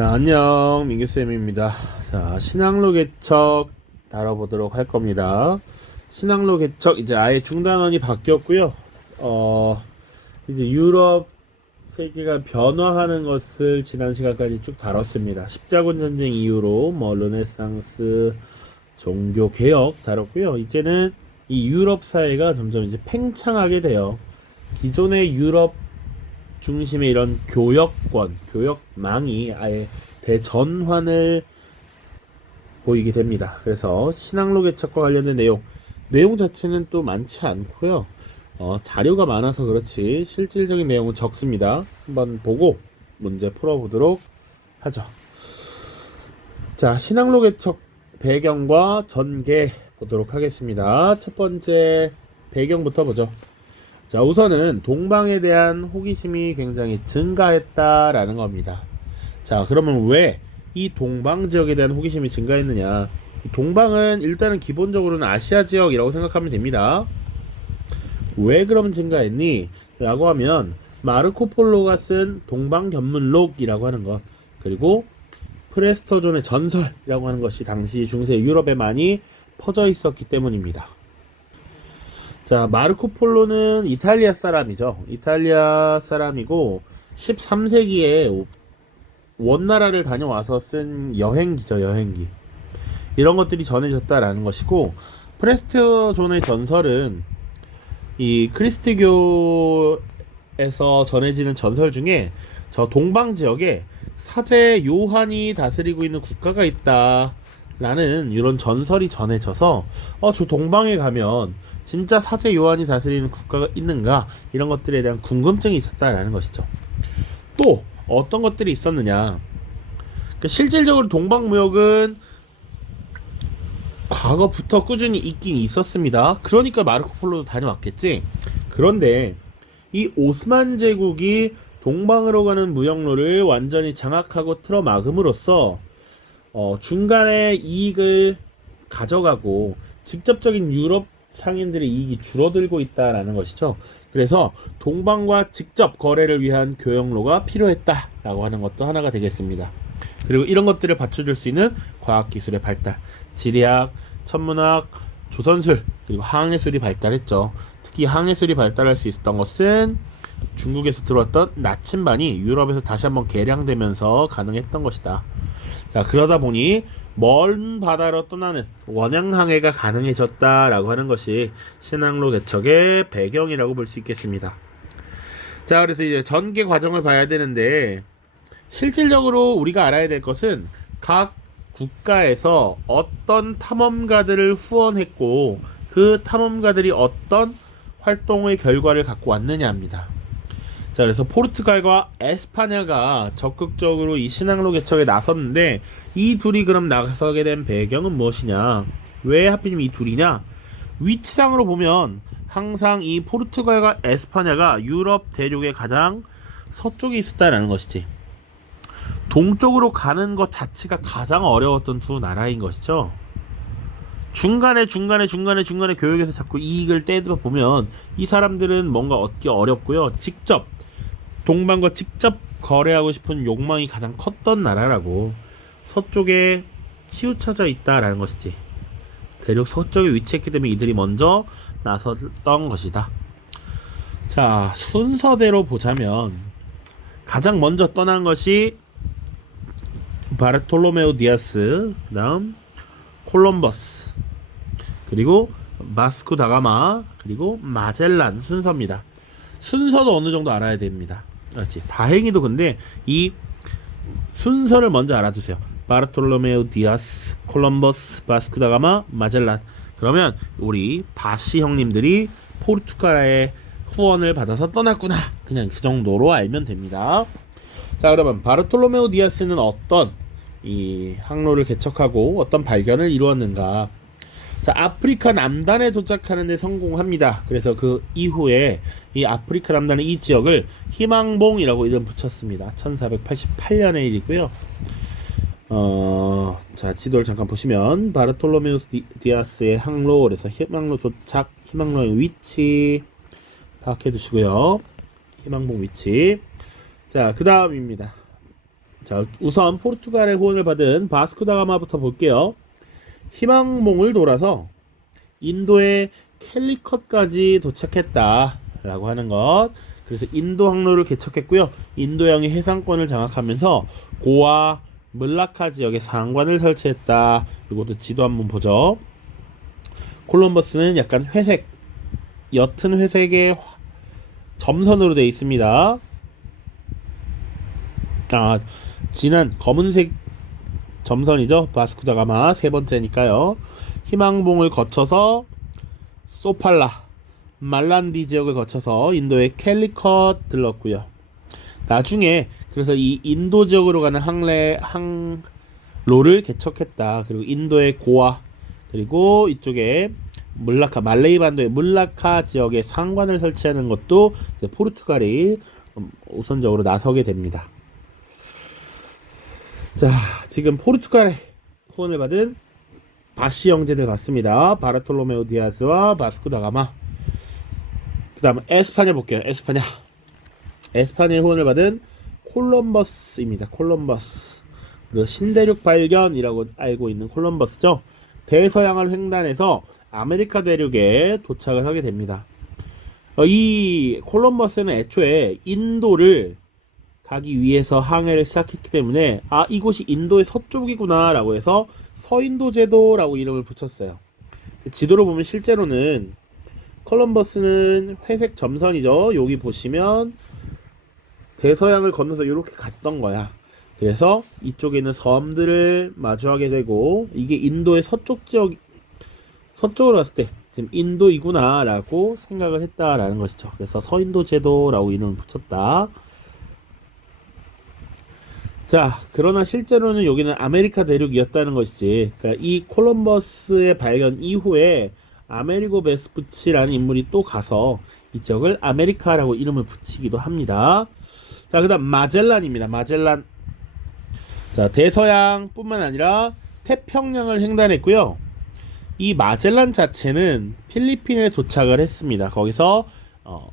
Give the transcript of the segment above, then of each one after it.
자, 안녕, 민규쌤입니다. 자, 신항로 개척 다뤄보도록 할 겁니다. 신항로 개척, 이제 아예 중단원이 바뀌었고요. 이제 유럽 세계가 변화하는 것을 지난 시간까지 쭉 다뤘습니다. 십자군 전쟁 이후로 르네상스, 종교 개혁 다뤘고요. 이제는 이 유럽 사회가 점점 이제 팽창하게 돼요. 기존의 유럽 중심의 이런 교역망이 아예 대전환을 보이게 됩니다. 그래서 신항로 개척과 관련된 내용 자체는 또 많지 않고요. 자료가 많아서 그렇지 실질적인 내용은 적습니다. 한번 보고 문제 풀어보도록 하죠. 자, 신항로 개척 배경과 전개 보도록 하겠습니다. 첫 번째 배경부터 보죠. 자, 우선은 동방에 대한 호기심이 굉장히 증가했다라는 겁니다. 자, 그러면 왜 이 동방 지역에 대한 호기심이 증가했느냐? 동방은 일단은 기본적으로는 아시아 지역이라고 생각하면 됩니다. 왜 그럼 증가했니? 라고 하면 마르코 폴로가 쓴 동방견문록이라고 하는 것, 그리고 프레스터존의 전설이라고 하는 것이 당시 중세 유럽에 많이 퍼져 있었기 때문입니다. 자, 마르코 폴로는 이탈리아 사람이죠. 이탈리아 사람이고 13세기에 원나라를 다녀와서 쓴 여행기죠. 여행기. 이런 것들이 전해졌다라는 것이고, 프레스토존의 전설은 이 크리스트교에서 전해지는 전설 중에 저 동방 지역에 사제 요한이 다스리고 있는 국가가 있다 라는 이런 전설이 전해져서 저 동방에 가면 진짜 사제 요한이 다스리는 국가가 있는가, 이런 것들에 대한 궁금증이 있었다라는 것이죠. 또 어떤 것들이 있었느냐, 실질적으로 동방무역은 과거부터 꾸준히 있긴 있었습니다. 그러니까 마르코 폴로도 다녀왔겠지. 그런데 이 오스만 제국이 동방으로 가는 무역로를 완전히 장악하고 틀어막음으로써 중간에 이익을 가져가고 직접적인 유럽 상인들의 이익이 줄어들고 있다라는 것이죠. 그래서 동방과 직접 거래를 위한 교역로가 필요했다라고 하는 것도 하나가 되겠습니다. 그리고 이런 것들을 받쳐줄 수 있는 과학기술의 발달, 지리학, 천문학, 조선술, 그리고 항해술이 발달했죠. 특히 항해술이 발달할 수 있었던 것은 중국에서 들어왔던 나침반이 유럽에서 다시 한번 개량되면서 가능했던 것이다. 자, 그러다 보니 먼 바다로 떠나는 원양 항해가 가능해졌다라고 하는 것이 신항로 개척의 배경이라고 볼 수 있겠습니다. 자, 그래서 이제 전개 과정을 봐야 되는데, 실질적으로 우리가 알아야 될 것은 각 국가에서 어떤 탐험가들을 후원했고 그 탐험가들이 어떤 활동의 결과를 갖고 왔느냐입니다. 자, 그래서 포르투갈과 에스파냐가 적극적으로 이 신항로 개척에 나섰는데, 이 둘이 그럼 나서게 된 배경은 무엇이냐? 왜 하필이면 이 둘이냐? 위치상으로 보면 항상 이 포르투갈과 에스파냐가 유럽 대륙의 가장 서쪽에 있었다라는 것이지, 동쪽으로 가는 것 자체가 가장 어려웠던 두 나라인 것이죠. 중간에 교역에서 자꾸 이익을 떼다 보면 이 사람들은 뭔가 얻기 어렵고요. 동방과 직접 거래하고 싶은 욕망이 가장 컸던 나라라고, 서쪽에 치우쳐져 있다라는 것이지. 대륙 서쪽에 위치했기 때문에 이들이 먼저 나섰던 것이다. 자, 순서대로 보자면 가장 먼저 떠난 것이 바르톨로메오 디아스, 그 다음 콜럼버스, 그리고 바스코 다가마, 그리고 마젤란 순서입니다. 순서도 어느 정도 알아야 됩니다. 그렇지. 다행히도 근데 이 순서를 먼저 알아두세요. 바르톨로메오 디아스, 콜럼버스, 바스코 다가마, 마젤란. 그러면 우리 바시 형님들이 포르투갈의 후원을 받아서 떠났구나, 그냥 그 정도로 알면 됩니다. 자, 그러면 바르톨로메오 디아스는 어떤 이 항로를 개척하고 어떤 발견을 이루었는가? 자, 아프리카 남단에 도착하는 데 성공합니다. 그래서 그 이후에 이 아프리카 남단의 이 지역을 희망봉이라고 이름 붙였습니다. 1488년의 일이고요. 자, 지도를 잠깐 보시면 바르톨로메오 디아스의 항로, 그래서 희망로 도착, 희망로의 위치 파악해 두시고요. 희망봉 위치. 자, 그 다음입니다. 자, 우선 포르투갈의 후원을 받은 바스코다가마부터 볼게요. 희망봉을 돌아서 인도의 캘리컷까지 도착했다라고 하는 것. 그래서 인도 항로를 개척했고요. 인도양의 해상권을 장악하면서 고아 물라카 지역에 상관을 설치했다. 이것도 지도 한번 보죠. 콜럼버스는 약간 회색, 옅은 회색의 점선으로 되어 있습니다. 진한 검은색 점선이죠. 바스코다가마 세 번째니까요. 희망봉을 거쳐서 소팔라, 말란디 지역을 거쳐서 인도의 캘리컷 들렀고요. 나중에 그래서 이 인도 지역으로 가는 항로를 개척했다. 그리고 인도의 고아, 그리고 이쪽에 물라카, 말레이 반도의 물라카 지역에 상관을 설치하는 것도 이제 포르투갈이 우선적으로 나서게 됩니다. 자, 지금 포르투갈의 후원을 받은 바시 형제들 같습니다. 바르톨로메오 디아스와 바스코 다가마. 그 다음 에스파냐 볼게요. 에스파냐의 후원을 받은 콜럼버스입니다. 콜럼버스. 그리고 신대륙 발견이라고 알고 있는 콜럼버스죠. 대서양을 횡단해서 아메리카 대륙에 도착을 하게 됩니다. 이 콜럼버스는 애초에 인도를 가기 위해서 항해를 시작했기 때문에 이곳이 인도의 서쪽이구나 라고 해서 서인도 제도라고 이름을 붙였어요. 지도를 보면 실제로는 콜럼버스는 회색 점선이죠. 여기 보시면 대서양을 건너서 이렇게 갔던 거야. 그래서 이쪽에 있는 섬들을 마주하게 되고 이게 인도의 서쪽 지역, 서쪽으로 갔을 때 지금 인도이구나 라고 생각을 했다라는 것이죠. 그래서 서인도 제도라고 이름을 붙였다. 자, 그러나 실제로는 여기는 아메리카 대륙이었다는 것이지. 그러니까 이 콜럼버스의 발견 이후에 아메리고 베스푸치라는 인물이 또 가서 이 지역을 아메리카라고 이름을 붙이기도 합니다. 자, 그 다음 마젤란입니다. 마젤란. 자, 대서양뿐만 아니라 태평양을 횡단했고요. 이 마젤란 자체는 필리핀에 도착을 했습니다. 거기서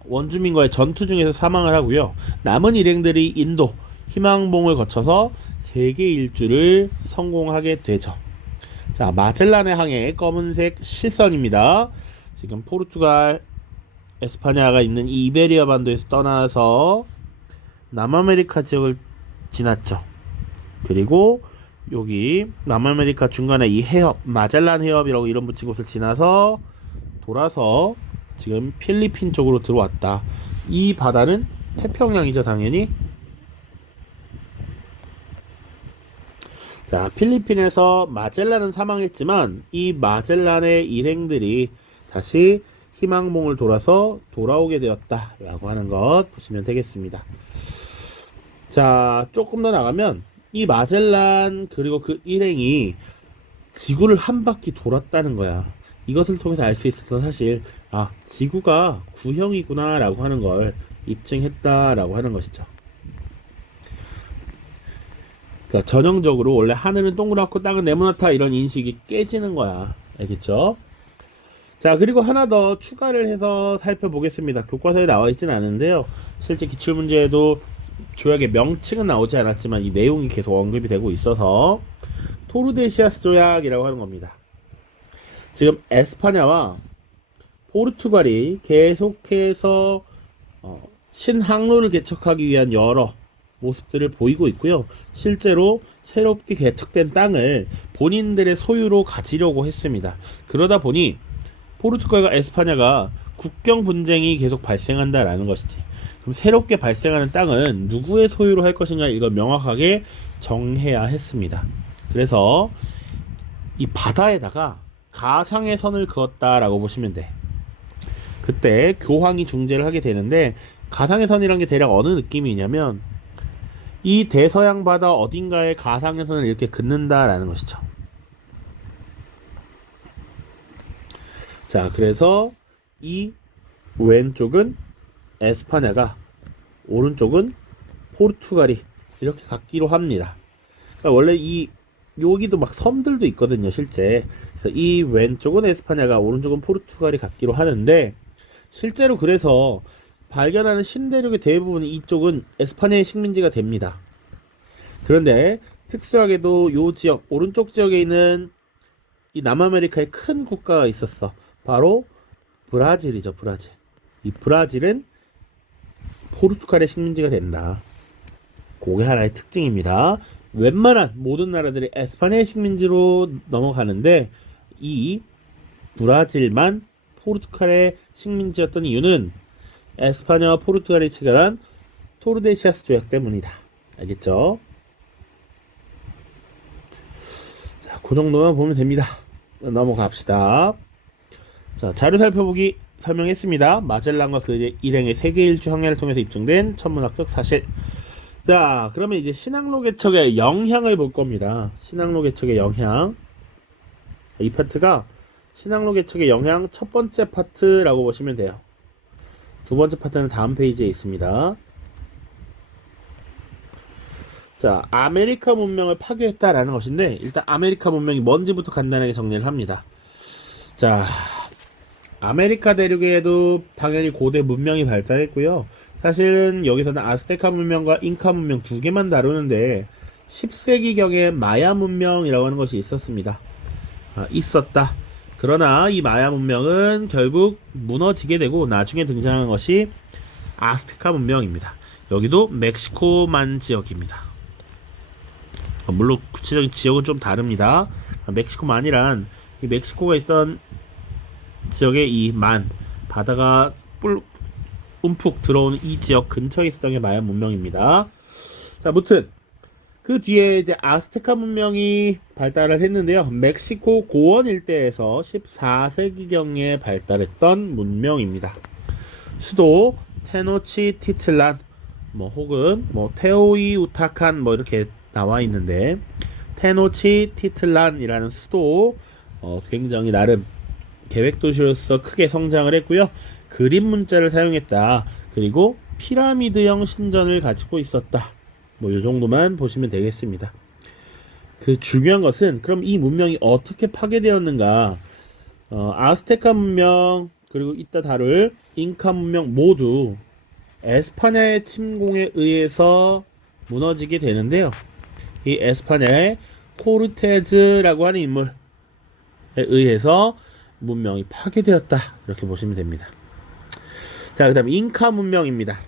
원주민과의 전투 중에서 사망을 하고요. 남은 일행들이 인도 희망봉을 거쳐서 세계 일주를 성공하게 되죠. 자, 마젤란의 항해 검은색 실선입니다. 지금 포르투갈, 에스파냐가 있는 이 이베리아 반도에서 떠나서 남아메리카 지역을 지났죠. 그리고 여기 남아메리카 중간에 이 해협, 마젤란 해협이라고 이름 붙인 곳을 지나서 돌아서 지금 필리핀 쪽으로 들어왔다. 이 바다는 태평양이죠, 당연히. 자, 필리핀에서 마젤란은 사망했지만 이 마젤란의 일행들이 다시 희망봉을 돌아서 돌아오게 되었다라고 하는 것 보시면 되겠습니다. 자, 조금 더 나가면 이 마젤란 그리고 그 일행이 지구를 한 바퀴 돌았다는 거야. 이것을 통해서 알 수 있었던 사실, 지구가 구형이구나 라고 하는 걸 입증했다라고 하는 것이죠. 그러니까 전형적으로 원래 하늘은 동그랗고 땅은 네모나다 이런 인식이 깨지는 거야. 알겠죠? 자, 그리고 하나 더 추가를 해서 살펴보겠습니다. 교과서에 나와 있지는 않은데요. 실제 기출문제에도 조약의 명칭은 나오지 않았지만 이 내용이 계속 언급이 되고 있어서 토르데시아스 조약이라고 하는 겁니다. 지금 에스파냐와 포르투갈이 계속해서 신항로를 개척하기 위한 여러 모습들을 보이고 있고요. 실제로 새롭게 개척된 땅을 본인들의 소유로 가지려고 했습니다. 그러다 보니 포르투갈과 에스파냐가 국경 분쟁이 계속 발생한다라는 것이지. 그럼 새롭게 발생하는 땅은 누구의 소유로 할 것인가 이걸 명확하게 정해야 했습니다. 그래서 이 바다에다가 가상의 선을 그었다라고 보시면 돼. 그때 교황이 중재를 하게 되는데 가상의 선이라는 게 대략 어느 느낌이냐면 이 대서양 바다 어딘가에 가상의 선을 이렇게 긋는다라는 것이죠. 자, 그래서 이 왼쪽은 에스파냐가 오른쪽은 포르투갈이 이렇게 갖기로 합니다. 그러니까 원래 여기도 막 섬들도 있거든요, 실제. 그래서 이 왼쪽은 에스파냐가 오른쪽은 포르투갈이 갖기로 하는데 실제로 그래서 발견하는 신대륙의 대부분 이쪽은 에스파냐의 식민지가 됩니다. 그런데 특수하게도 요 지역 오른쪽 지역에 있는 이 남아메리카의 큰 국가가 있었어. 바로 브라질이죠. 브라질. 이 브라질은 포르투갈의 식민지가 된다. 그게 하나의 특징입니다. 웬만한 모든 나라들이 에스파냐의 식민지로 넘어가는데 이 브라질만 포르투갈의 식민지였던 이유는 에스파냐와 포르투갈이 체결한 토르데시아스 조약 때문이다. 알겠죠? 자, 그 정도만 보면 됩니다. 넘어갑시다. 자, 자료 살펴보기 설명했습니다. 마젤란과 그 일행의 세계 일주 항해를 통해서 입증된 천문학적 사실. 자, 그러면 이제 신항로 개척의 영향을 볼 겁니다. 신항로 개척의 영향. 이 파트가 신항로 개척의 영향 첫 번째 파트라고 보시면 돼요. 두 번째 파트는 다음 페이지에 있습니다. 자, 아메리카 문명을 파괴했다라는 것인데 일단 아메리카 문명이 뭔지부터 간단하게 정리를 합니다. 자, 아메리카 대륙에도 당연히 고대 문명이 발달했고요. 사실은 여기서는 아스테카 문명과 잉카 문명 두 개만 다루는데 10세기경에 마야 문명이라고 하는 것이 있었습니다. 있었다. 그러나 이 마야 문명은 결국 무너지게 되고 나중에 등장한 것이 아스테카 문명입니다. 여기도 멕시코만 지역입니다. 물론 구체적인 지역은 좀 다릅니다. 멕시코만이란 이 멕시코가 있던 지역의 이 만 바다가 움푹 들어오는 이 지역 근처에 있었던 게 마야 문명입니다. 자, 무튼 그 뒤에 이제 아스테카 문명이 발달을 했는데요. 멕시코 고원 일대에서 14세기경에 발달했던 문명입니다. 수도 테노치티틀란 혹은 테오이우타칸 이렇게 나와 있는데 테노치티틀란이라는 수도 굉장히 나름 계획도시로서 크게 성장을 했고요. 그림 문자를 사용했다. 그리고 피라미드형 신전을 가지고 있었다. 이 정도만 보시면 되겠습니다. 그 중요한 것은 그럼 이 문명이 어떻게 파괴되었는가? 아스테카 문명 그리고 이따 다룰 잉카 문명 모두 에스파냐의 침공에 의해서 무너지게 되는데요. 이 에스파냐의 코르테즈라고 하는 인물에 의해서 문명이 파괴되었다. 이렇게 보시면 됩니다. 자, 그 다음 잉카 문명입니다.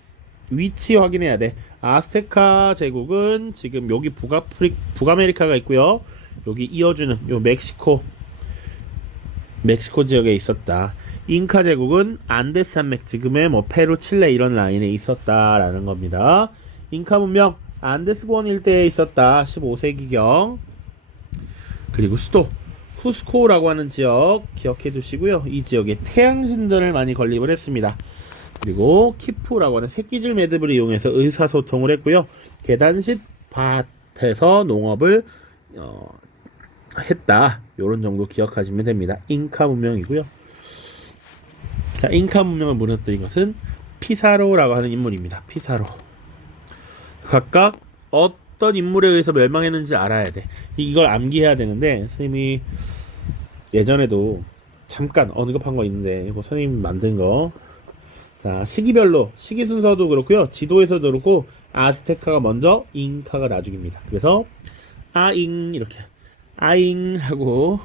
위치 확인해야 돼. 아스테카 제국은 지금 여기 북아메리카가 있고요. 여기 이어주는 요 멕시코 지역에 있었다. 잉카 제국은 안데스 산맥, 지금의 페루, 칠레 이런 라인에 있었다라는 겁니다. 잉카 문명 안데스 고원 일대에 있었다. 15세기경. 그리고 수도 쿠스코라고 하는 지역 기억해 두시고요. 이 지역에 태양신전을 많이 건립을 했습니다. 그리고 키푸라고 하는 새끼줄 매듭을 이용해서 의사소통을 했고요. 계단식 밭에서 농업을 했다. 요런 정도 기억하시면 됩니다. 잉카 문명이고요. 자, 잉카 문명을 무너뜨린 것은 피사로라고 하는 인물입니다. 피사로. 각각 어떤 인물에 의해서 멸망했는지 알아야 돼. 이걸 암기해야 되는데 선생님이 예전에도 잠깐 언급한 거 있는데 이거 선생님 만든 거. 자, 시기별로 시기 순서도 그렇고요. 지도에서도 그렇고 아스테카가 먼저 잉카가 나중입니다. 그래서 아잉 이렇게 아잉 하고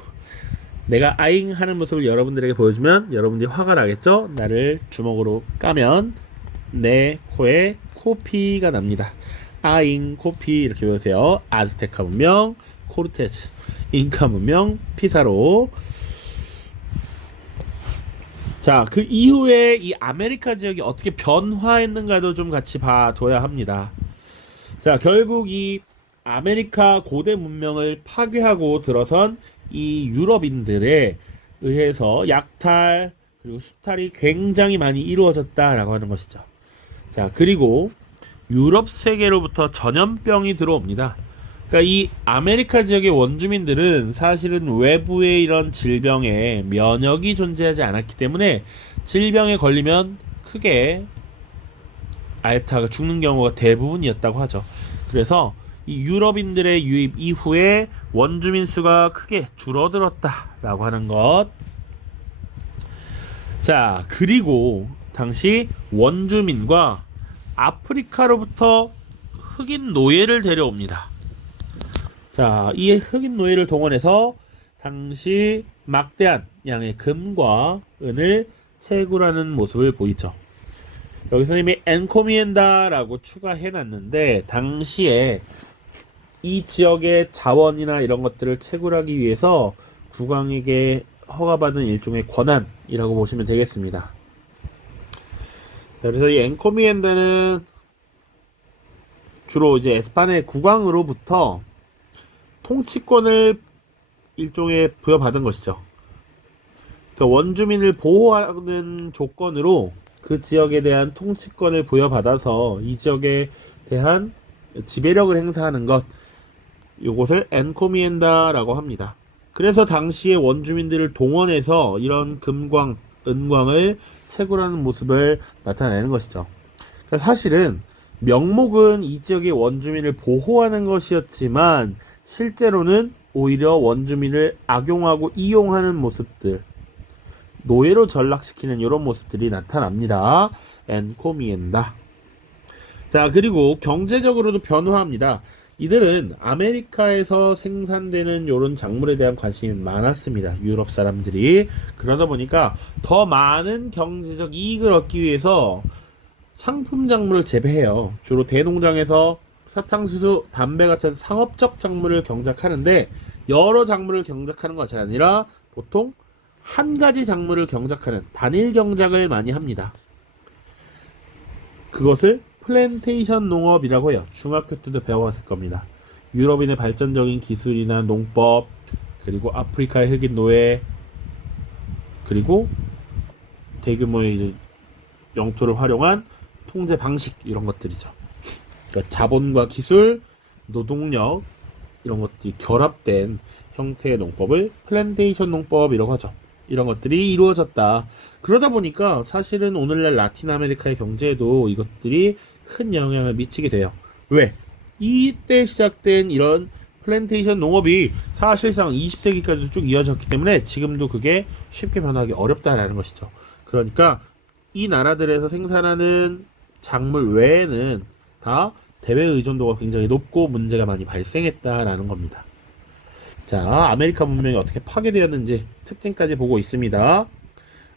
내가 아잉 하는 모습을 여러분들에게 보여주면 여러분들이 화가 나겠죠? 나를 주먹으로 까면 내 코에 코피가 납니다. 아잉 코피 이렇게 외우세요. 아즈테카 문명 코르테즈, 잉카 문명 피사로. 자, 그 이후에 이 아메리카 지역이 어떻게 변화했는가도 좀 같이 봐둬야 합니다. 자, 결국 이 아메리카 고대 문명을 파괴하고 들어선 이 유럽인들에 의해서 약탈 그리고 수탈이 굉장히 많이 이루어졌다라고 하는 것이죠. 자, 그리고 유럽 세계로부터 전염병이 들어옵니다. 그러니까 이 아메리카 지역의 원주민들은 사실은 외부의 이런 질병에 면역이 존재하지 않았기 때문에 질병에 걸리면 크게 앓다가 죽는 경우가 대부분이었다고 하죠. 그래서 이 유럽인들의 유입 이후에 원주민 수가 크게 줄어들었다라고 하는 것. 자, 그리고 당시 원주민과 아프리카로부터 흑인 노예를 데려옵니다. 자, 이 흑인 노예를 동원해서 당시 막대한 양의 금과 은을 채굴하는 모습을 보이죠. 여기서 이미 엔코미엔다라고 추가해놨는데 당시에 이 지역의 자원이나 이런 것들을 채굴하기 위해서 국왕에게 허가받은 일종의 권한이라고 보시면 되겠습니다. 그래서 이 엔코미엔다는 주로 이제 에스파네 국왕으로부터 통치권을 일종의 부여받은 것이죠. 그러니까 원주민을 보호하는 조건으로 그 지역에 대한 통치권을 부여받아서 이 지역에 대한 지배력을 행사하는 것, 이것을 엔코미엔다라고 합니다. 그래서 당시에 원주민들을 동원해서 이런 금광, 은광을 채굴하는 모습을 나타내는 것이죠. 그러니까 사실은 명목은 이 지역의 원주민을 보호하는 것이었지만 실제로는 오히려 원주민을 악용하고 이용하는 모습들, 노예로 전락시키는 이런 모습들이 나타납니다. 엔코미엔다. 자, 그리고 경제적으로도 변화합니다. 이들은 아메리카에서 생산되는 이런 작물에 대한 관심이 많았습니다. 유럽 사람들이. 그러다 보니까 더 많은 경제적 이익을 얻기 위해서 상품 작물을 재배해요. 주로 대농장에서 사탕수수, 담배 같은 상업적 작물을 경작하는데 여러 작물을 경작하는 것이 아니라 보통 한 가지 작물을 경작하는 단일 경작을 많이 합니다. 그것을 플랜테이션 농업이라고 해요. 중학교 때도 배워봤을 겁니다. 유럽인의 발전적인 기술이나 농법, 그리고 아프리카의 흑인 노예, 그리고 대규모의 영토를 활용한 통제 방식, 이런 것들이죠. 그러니까 자본과 기술, 노동력, 이런 것들이 결합된 형태의 농법을 플랜테이션 농법이라고 하죠. 이런 것들이 이루어졌다. 그러다 보니까 사실은 오늘날 라틴 아메리카의 경제에도 이것들이 큰 영향을 미치게 돼요. 왜? 이때 시작된 이런 플랜테이션 농업이 사실상 20세기까지도 쭉 이어졌기 때문에 지금도 그게 쉽게 변하기 어렵다라는 것이죠. 그러니까 이 나라들에서 생산하는 작물 외에는 다 대외 의존도가 굉장히 높고 문제가 많이 발생했다라는 겁니다. 자, 아메리카 문명이 어떻게 파괴되었는지 특징까지 보고 있습니다.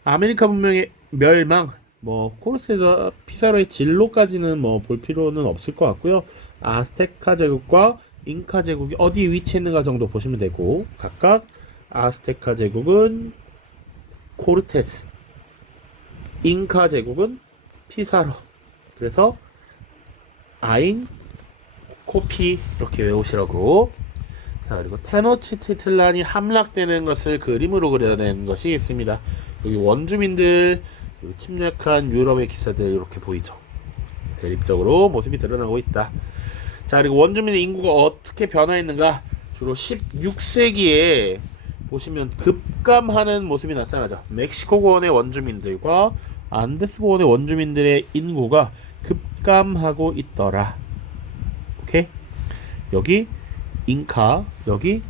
아메리카 문명의 멸망, 코르테스와 피사로의 진로까지는 볼 필요는 없을 것 같고요. 아스테카 제국과 잉카 제국이 어디에 위치했는가 정도 보시면 되고, 각각 아스테카 제국은 코르테스, 잉카 제국은 피사로. 그래서 아인, 코피 이렇게 외우시라고. 자, 그리고 테노치티틀란이 함락되는 것을 그림으로 그려낸 것이 있습니다. 여기 원주민들, 침략한 유럽의 기사들 이렇게 보이죠. 대립적으로 모습이 드러나고 있다. 자, 그리고 원주민의 인구가 어떻게 변화했는가? 주로 16세기에 보시면 급감하는 모습이 나타나죠. 멕시코 고원의 원주민들과 안데스 고원의 원주민들의 인구가 급감하고 있더라. 오케이? 여기 잉카, 여기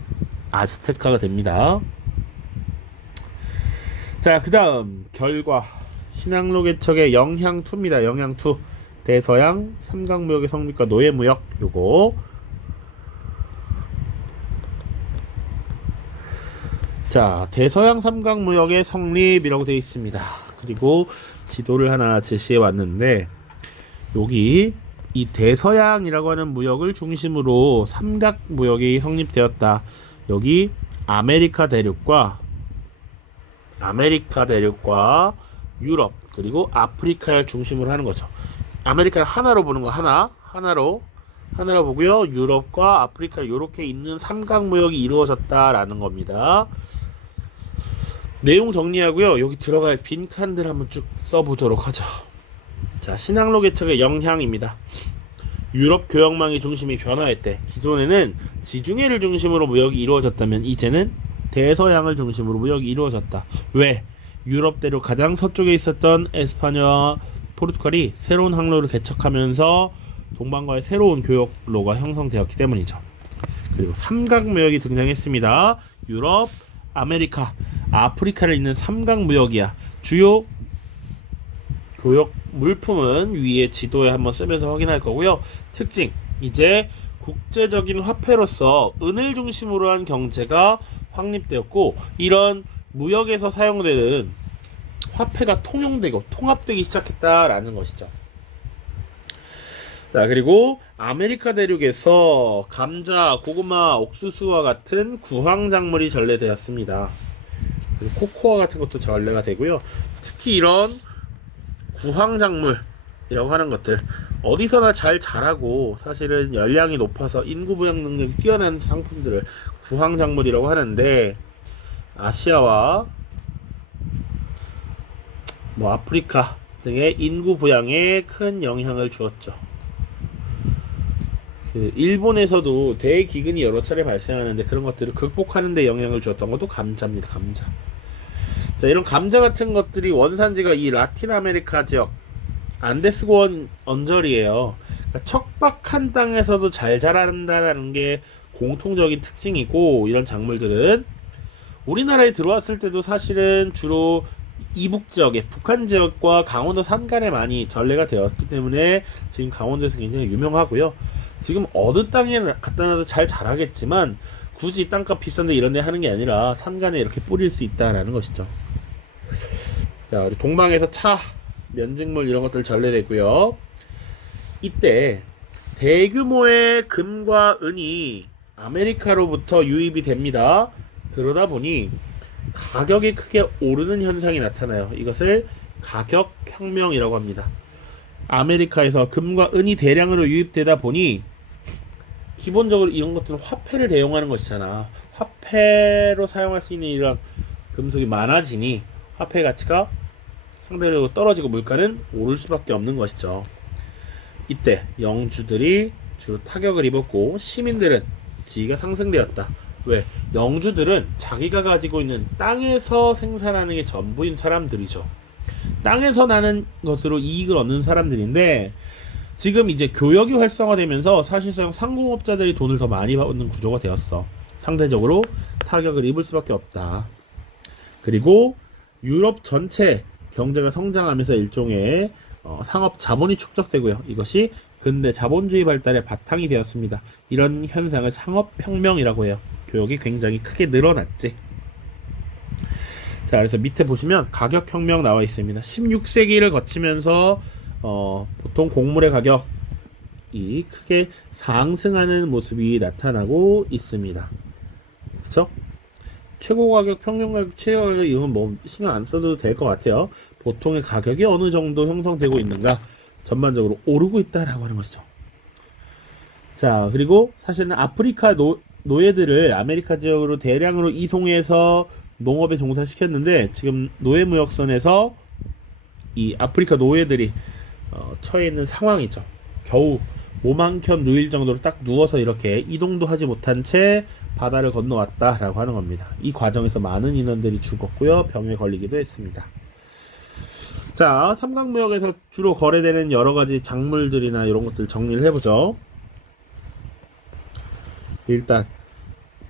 아즈테카가 됩니다. 자, 그 다음 결과 신항로 개척의 영향2입니다. 영향2 대서양 삼각무역의 성립과 노예무역. 요거 자, 대서양 삼각무역의 성립이라고 되어 있습니다. 그리고 지도를 하나 제시해 왔는데 여기 이 대서양이라고 하는 무역을 중심으로 삼각무역이 성립되었다. 여기 아메리카 대륙과 유럽 그리고 아프리카를 중심으로 하는 거죠. 아메리카를 하나로 보는 거, 하나로 보고요. 유럽과 아프리카 이렇게 있는 삼각무역이 이루어졌다라는 겁니다. 내용 정리하고요. 여기 들어갈 빈칸들 한번 쭉 써보도록 하죠. 자, 신항로 개척의 영향입니다. 유럽 교역망의 중심이 변화했대. 기존에는 지중해를 중심으로 무역이 이루어졌다면 이제는 대서양을 중심으로 무역이 이루어졌다. 왜? 유럽 대륙 가장 서쪽에 있었던 에스파냐와 포르투갈이 새로운 항로를 개척하면서 동방과의 새로운 교역로가 형성되었기 때문이죠. 그리고 삼각무역이 등장했습니다. 유럽, 아메리카, 아프리카를 잇는 삼각무역이야. 주요 교역 물품은 위에 지도에 한번 쓰면서 확인할 거고요. 특징, 이제 국제적인 화폐로서 은을 중심으로 한 경제가 확립되었고, 이런 무역에서 사용되는 화폐가 통용되고 통합되기 시작했다라는 것이죠. 자, 그리고 아메리카 대륙에서 감자, 고구마, 옥수수와 같은 구황작물이 전래되었습니다. 그리고 코코아 같은 것도 전래가 되고요. 특히 이런 구황작물이라고 하는 것들, 어디서나 잘 자라고 사실은 열량이 높아서 인구 부양 능력이 뛰어난 상품들을 구황작물이라고 하는데, 아시아와 아프리카 등의 인구 부양에 큰 영향을 주었죠. 일본에서도 대기근이 여러 차례 발생하는데 그런 것들을 극복하는 데 영향을 주었던 것도 감자입니다. 감자. 자, 이런 감자 같은 것들이 원산지가 이 라틴 아메리카 지역 안데스고원 언저리예요. 그러니까 척박한 땅에서도 잘 자란다는 게 공통적인 특징이고, 이런 작물들은 우리나라에 들어왔을 때도 사실은 주로 이북 지역에, 북한 지역과 강원도 산간에 많이 전래가 되었기 때문에 지금 강원도에서 굉장히 유명하고요. 지금 어느 땅에 갖다 놔도 잘 자라겠지만 굳이 땅값 비싼데 이런 데 하는 게 아니라 산간에 이렇게 뿌릴 수 있다라는 것이죠. 자, 우리 동방에서 차, 면직물 이런 것들 전래되고요. 이때 대규모의 금과 은이 아메리카로부터 유입이 됩니다. 그러다 보니 가격이 크게 오르는 현상이 나타나요. 이것을 가격혁명이라고 합니다. 아메리카에서 금과 은이 대량으로 유입되다 보니 기본적으로 이런 것들은 화폐를 대용하는 것이잖아. 화폐로 사용할 수 있는 이런 금속이 많아지니 화폐 가치가 상대적으로 떨어지고 물가는 오를 수밖에 없는 것이죠. 이때 영주들이 주로 타격을 입었고, 시민들은 지위가 상승되었다. 왜? 영주들은 자기가 가지고 있는 땅에서 생산하는 게 전부인 사람들이죠. 땅에서 나는 것으로 이익을 얻는 사람들인데, 지금 이제 교역이 활성화되면서 사실상 상공업자들이 돈을 더 많이 받는 구조가 되었어. 상대적으로 타격을 입을 수밖에 없다. 그리고 유럽 전체 경제가 성장하면서 일종의 상업 자본이 축적되고요. 이것이 근대 자본주의 발달의 바탕이 되었습니다. 이런 현상을 상업혁명이라고 해요. 교역이 굉장히 크게 늘어났지. 자, 그래서 밑에 보시면 가격혁명 나와 있습니다. 16세기를 거치면서 보통 곡물의 가격이 크게 상승하는 모습이 나타나고 있습니다. 그쵸? 최고 가격, 평균 가격, 최저 가격, 이건 뭐 신경 안 써도 될 것 같아요. 보통의 가격이 어느 정도 형성되고 있는가, 전반적으로 오르고 있다라고 하는 것이죠. 자, 그리고 사실은 아프리카 노예들을 아메리카 지역으로 대량으로 이송해서 농업에 종사시켰는데, 지금 노예무역선에서 이 아프리카 노예들이 처해 있는 상황이죠. 겨우 몸 한 켠 누일 정도로 딱 누워서 이렇게 이동도 하지 못한 채 바다를 건너왔다라고 하는 겁니다. 이 과정에서 많은 인원들이 죽었고요, 병에 걸리기도 했습니다. 자, 삼각무역에서 주로 거래되는 여러가지 작물들이나 이런 것들 정리를 해보죠. 일단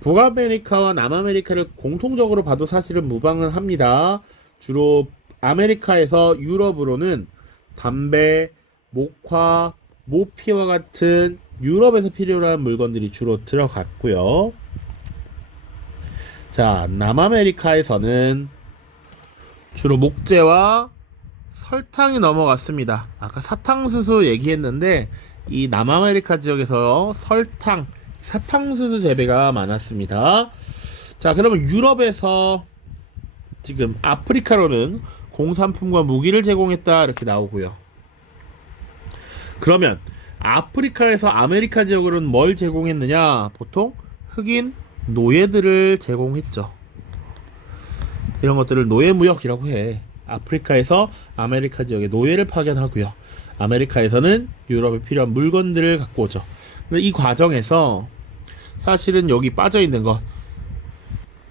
북아메리카와 남아메리카를 공통적으로 봐도 사실은 무방은 합니다. 주로 아메리카에서 유럽으로는 담배, 목화, 모피와 같은 유럽에서 필요로 한 물건들이 주로 들어갔고요. 자, 남아메리카에서는 주로 목재와 설탕이 넘어갔습니다. 아까 사탕수수 얘기했는데 이 남아메리카 지역에서 설탕, 사탕수수 재배가 많았습니다. 자, 그러면 유럽에서 지금 아프리카로는 공산품과 무기를 제공했다 이렇게 나오고요. 그러면 아프리카에서 아메리카 지역으로는 뭘 제공했느냐? 보통 흑인 노예들을 제공했죠. 이런 것들을 노예무역이라고 해. 아프리카에서 아메리카 지역에 노예를 파견하고요. 아메리카에서는 유럽에 필요한 물건들을 갖고 오죠. 근데 이 과정에서 사실은 여기 빠져있는 것,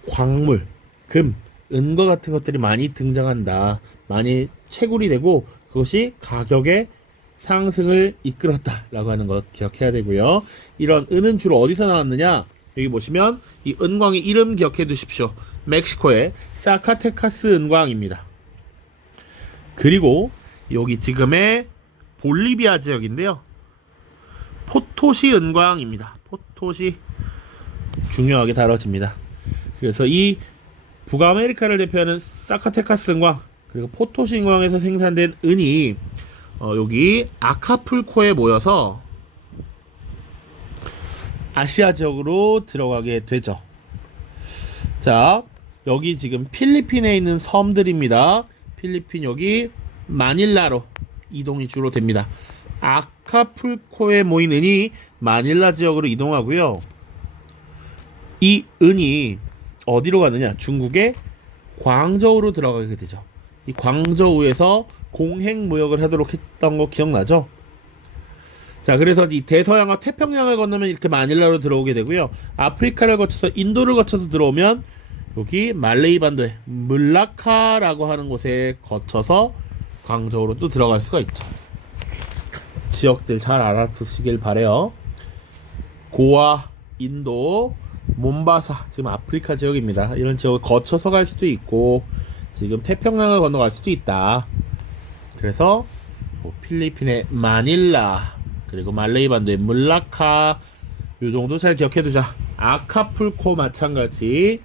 광물, 금, 은과 같은 것들이 많이 등장한다. 많이 채굴이 되고 그것이 가격의 상승을 이끌었다라고 하는 것 기억해야 되고요. 이런 은은 주로 어디서 나왔느냐? 여기 보시면 이 은광의 이름 기억해 두십시오. 멕시코의 사카테카스 은광입니다. 그리고 여기 지금의 볼리비아 지역인데요. 포토시 은광입니다. 포토시 중요하게 다뤄집니다. 그래서 이 북아메리카를 대표하는 사카테카스 은광 그리고 포토시 은광에서 생산된 은이 여기 아카풀코에 모여서 아시아 지역으로 들어가게 되죠. 자, 여기 지금 필리핀에 있는 섬들입니다. 필리핀 여기 마닐라로 이동이 주로 됩니다. 아카풀코에 모인 은이 마닐라 지역으로 이동하고요. 이 은이 어디로 가느냐? 중국의 광저우로 들어가게 되죠. 이 광저우에서 공행무역을 하도록 했던 거 기억나죠? 자, 그래서 이 대서양과 태평양을 건너면 이렇게 마닐라로 들어오게 되고요. 아프리카를 거쳐서 인도를 거쳐서 들어오면 여기 말레이 반도에 물라카라고 하는 곳에 거쳐서 광저우로 또 들어갈 수가 있죠. 지역들 잘 알아두시길 바래요. 고아, 인도, 몬바사, 지금 아프리카 지역입니다. 이런 지역을 거쳐서 갈 수도 있고 지금 태평양을 건너갈 수도 있다. 그래서 필리핀의 마닐라 그리고 말레이 반도의 물라카 요 정도 잘 기억해두자. 아카풀코 마찬가지.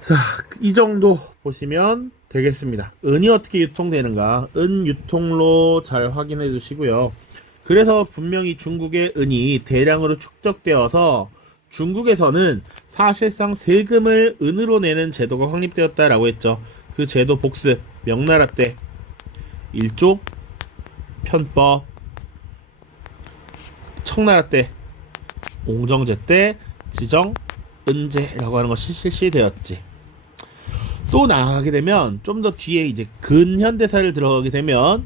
자, 이 정도 보시면 되겠습니다. 은이 어떻게 유통되는가? 은 유통로 잘 확인해 주시고요. 그래서 분명히 중국의 은이 대량으로 축적되어서 중국에서는 사실상 세금을 은으로 내는 제도가 확립되었다라고 했죠. 그 제도 복습, 명나라 때 일조, 편법, 청나라 때, 옹정제 때 지정, 은제라고 하는 것이 실시되었지. 또 나아가게 되면 좀 더 뒤에 이제 근현대사를 들어가게 되면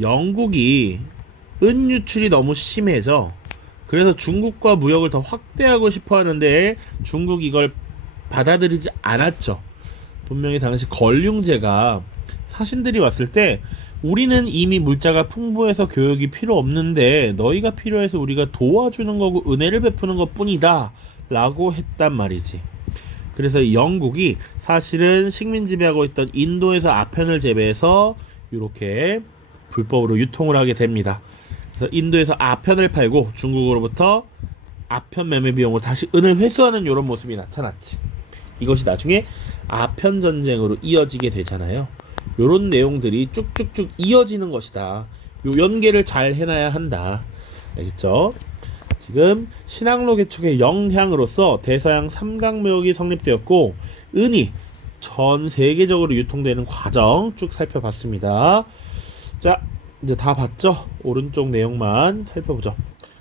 영국이 은 유출이 너무 심해져. 그래서 중국과 무역을 더 확대하고 싶어 하는데 중국이 이걸 받아들이지 않았죠. 분명히 당시 걸륭제가 사신들이 왔을 때 우리는 이미 물자가 풍부해서 교육이 필요 없는데 너희가 필요해서 우리가 도와주는 거고 은혜를 베푸는 것 뿐이다 라고 했단 말이지. 그래서 영국이 사실은 식민 지배하고 있던 인도에서 아편을 재배해서 이렇게 불법으로 유통을 하게 됩니다. 그래서 인도에서 아편을 팔고 중국으로부터 아편 매매 비용으로 다시 은을 회수하는 이런 모습이 나타났지. 이것이 나중에 아편 전쟁으로 이어지게 되잖아요. 요런 내용들이 쭉쭉쭉 이어지는 것이다. 요 연계를 잘 해놔야 한다. 알겠죠? 지금 신항로 개척의 영향으로서 대서양 삼각무역이 성립되었고 은이 전 세계적으로 유통되는 과정 쭉 살펴봤습니다. 자, 이제 다 봤죠? 오른쪽 내용만 살펴보죠.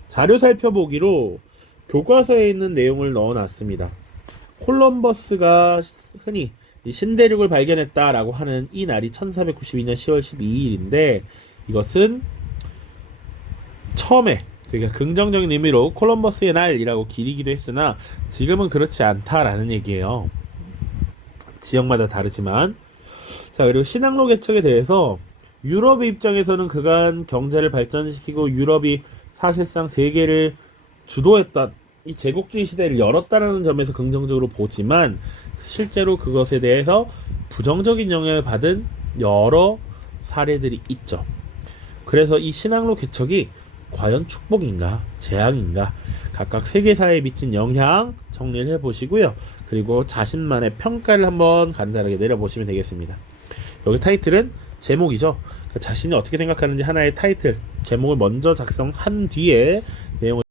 자료 살펴보기로 교과서에 있는 내용을 넣어놨습니다. 콜럼버스가 흔히 이 신대륙을 발견했다라고 하는 이 날이 1492년 10월 12일인데 이것은 처음에 그러니까 긍정적인 의미로 콜럼버스의 날이라고 기리기도 했으나 지금은 그렇지 않다라는 얘기예요. 지역마다 다르지만. 자, 그리고 신항로 개척에 대해서 유럽의 입장에서는 그간 경제를 발전시키고 유럽이 사실상 세계를 주도했던 이 제국주의 시대를 열었다라는 점에서 긍정적으로 보지만 실제로 그것에 대해서 부정적인 영향을 받은 여러 사례들이 있죠. 그래서 이 신항로 개척이 과연 축복인가 재앙인가 각각 세계사에 미친 영향 정리를 해보시고요. 그리고 자신만의 평가를 한번 간단하게 내려보시면 되겠습니다. 여기 타이틀은 제목이죠. 그러니까 자신이 어떻게 생각하는지 하나의 타이틀 제목을 먼저 작성한 뒤에 내용을